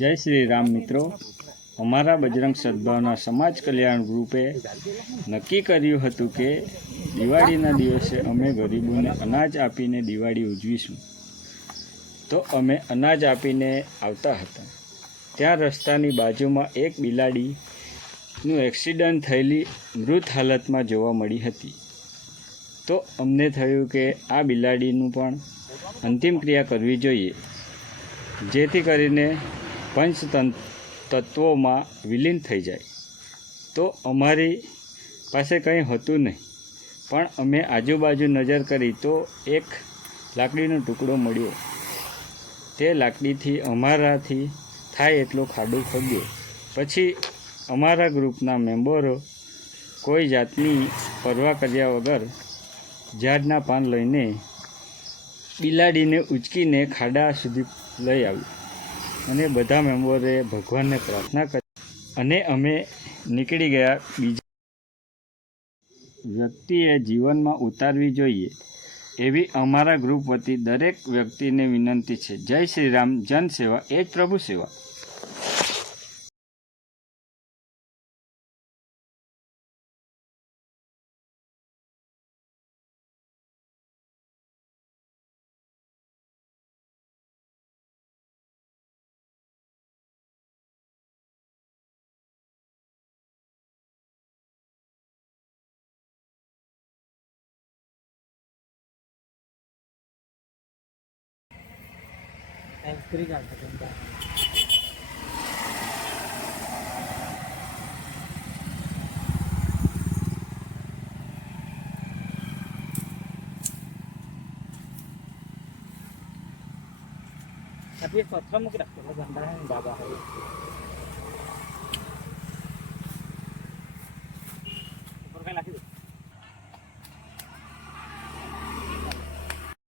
જય શ્રી રામ મિત્રો, અમારા બજરંગ સદભાવના સમાજ કલ્યાણ ગ્રુપે નક્કી કર્યું હતું કે દિવાળીના દિવસે અમે ગરીબોને અનાજ આપીને દિવાળી ઉજવીશું. તો અમે અનાજ આપીને આવતા હતા, ત્યાં રસ્તાની બાજુમાં એક બિલાડીનું એક્સિડન્ટ થયેલી મૃત હાલતમાં જોવા મળી હતી. તો અમને થયું કે આ બિલાડીનું પણ અંતિમ ક્રિયા કરવી જોઈએ, જેથી કરીને પંચતત્વોમાં વિલીન થઈ જાય. તો અમારી પાસે કંઈ હતું નહીં, પણ અમે આજુબાજુ નજર કરી તો એક લાકડીનો ટુકડો મળ્યો. તે લાકડીથી અમારાથી થાય એટલો ખાડો ખોદ્યો. પછી અમારા ગ્રુપના મેમ્બરો કોઈ જાતની પરવા કર્યા વગર ઝાડના પાન લઈને બિલાડીને ઉંચકીને ખાડા સુધી લઈ આવ્યું અને બધા મેમ્બરોએ ભગવાનને પ્રાર્થના કરી અને અમે નીકળી ગયા. બીજા વ્યક્તિએ જીવનમાં ઉતારવી જોઈએ એવી અમારા ગ્રુપ વતી દરેક વ્યક્તિને વિનંતી છે. જય શ્રી રામ. જન સેવા એ જ પ્રભુ સેવા. tapi patra mungkin aku lah gambar yang bawa hari